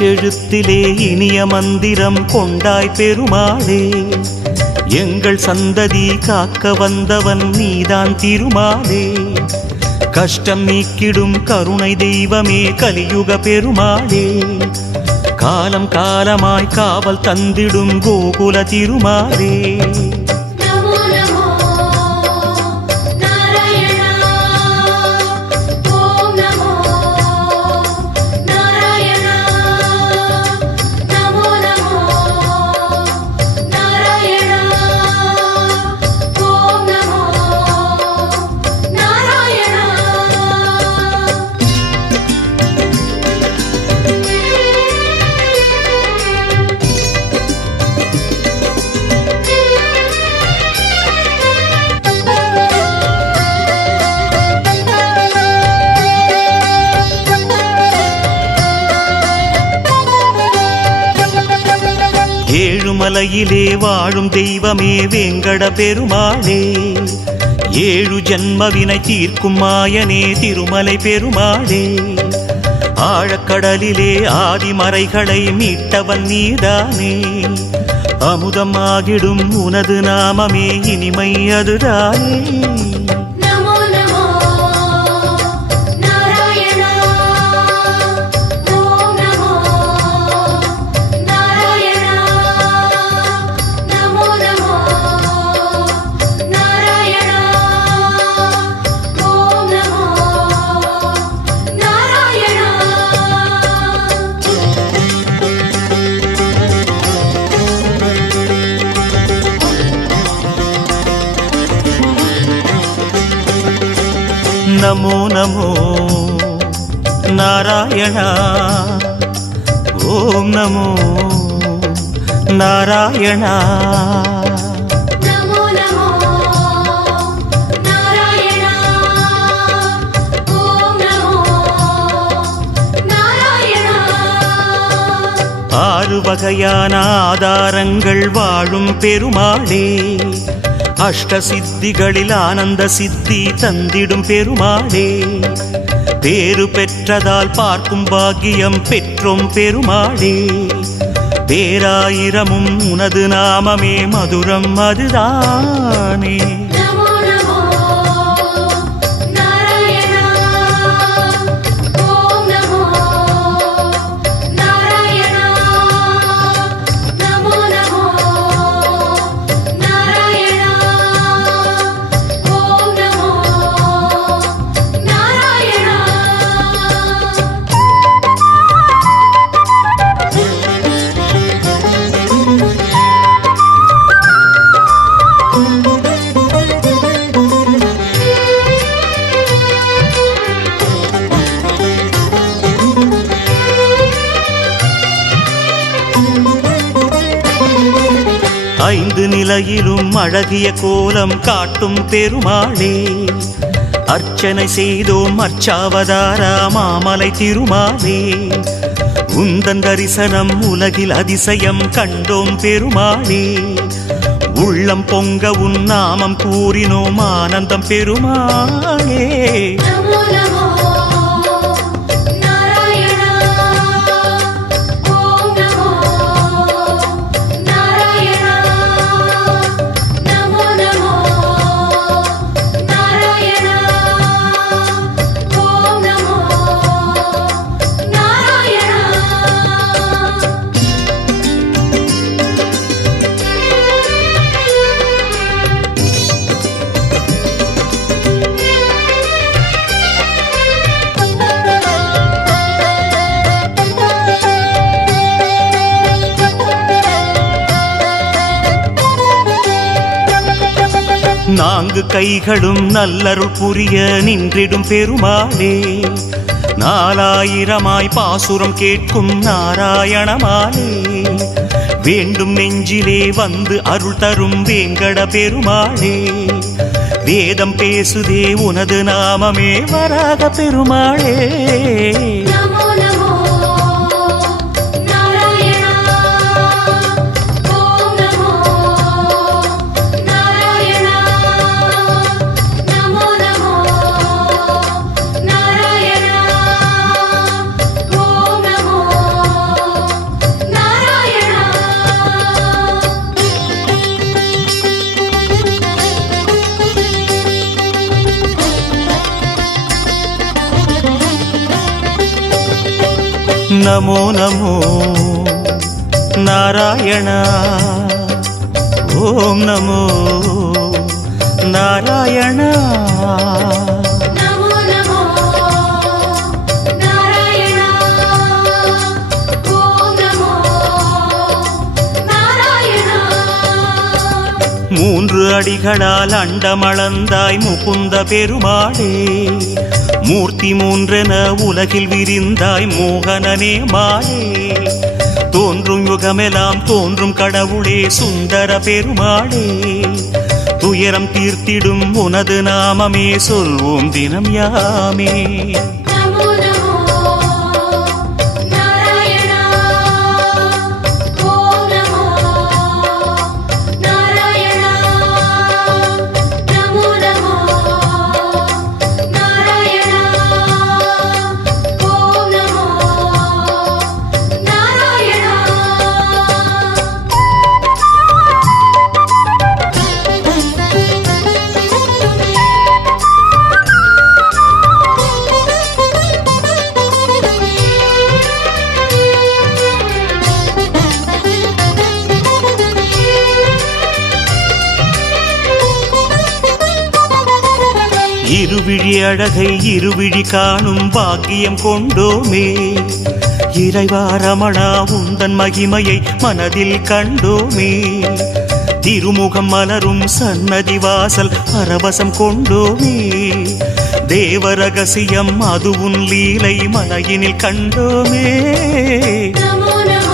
எழுத்திலே இனிய மந்திரம் கொண்டாய் பெருமாளே. எங்கள் சந்ததி காக்க வந்தவன் நீதான் திருமாலே. கஷ்டம் நீக்கிடும் கருணை தெய்வமே கலியுக பெருமாளே. காலம் காலமாய் காவல் தந்திடும் கோகுல திருமாலே. ஏழுமலையிலே வாழும் தெய்வமே வேங்கட பெருமாளே. ஏழு ஜன்மவினை தீர்க்கும் மாயனே திருமலை பெருமாளே. ஆழக்கடலிலே ஆதிமறைகளை மீட்டவன் நீதானே. அமுதமாகிடும் உனது நாமமே இனிமை அதுதானே. நமோ நமோ நாராயண. ஓம் நமோ நாராயண. ஆறு வகையான ஆதாரங்கள் வாழும் பெருமாளே. அஷ்ட சித்திகளில் ஆனந்த சித்தி தந்திடும் பெருமாளே. பேரு பெற்றதால் பார்க்கும் பாக்கியம் பெற்றோம் பெருமாளே. பேராயிரமும் உனது நாமமே மதுரம் அதுதானே. ஐந்து நிலையிலும் அழகிய கோலம் காட்டும் பெருமாளே. அர்ச்சனை செய்தோம் அர்ச்சாவதாரா மாமலை திருமாலே. உந்தன் தரிசனம் உலகில் அதிசயம் கண்டோம் பெருமாளே. உள்ளம் பொங்க உன் நாமம் கூறினோம் ஆனந்தம் பெருமாளே. நான்கு கைகளும் நல்லருள் புரிய நின்றிடும் பெருமாளே. நாலாயிரமாய் பாசுரம் கேட்கும் நாராயணமாலே. வேண்டும் நெஞ்சிலே வந்து அருள் தரும் வேங்கட பெருமாளே. வேதம் பேசுதே உனது நாமமே வராக பெருமாளே. நமோ நமோ நாராயண ஓம் நமோ நாராயண நமோ நமோ நாராயண ஓம் நமோ நாராயண. மூன்று அடிகளால் அண்டமளந்தாய் முகுந்த பெருமாளே, மூர்த்தி மூன்றென உலகில் விரிந்தாய் மோகனனே மாலே, தோன்றும் யுகமெல்லாம் தோன்றும் கடவுளே சுந்தர பெருமாளே, துயரம் தீர்த்திடும் உனது நாமமே சொல்வோம் தினம் யாமே. நமோ நமோ நாராயண ஓம் நமோ நாராயண. நமோ நமோ நாராயண ஓம் நமோ நாராயண. இருவிழி அழகை இருவிழி காணும் பாக்கியம் கொண்டோமே, இறைவா ரமணா உந்தன் மகிமையை மனதில் கண்டோமே, திருமுகம் மலரும் சன்னதி வாசல் பரவசம் கொண்டோமே, தேவ ரகசியம் அது உன் லீலை மலையினில் கண்டோமே. நமோ நமோ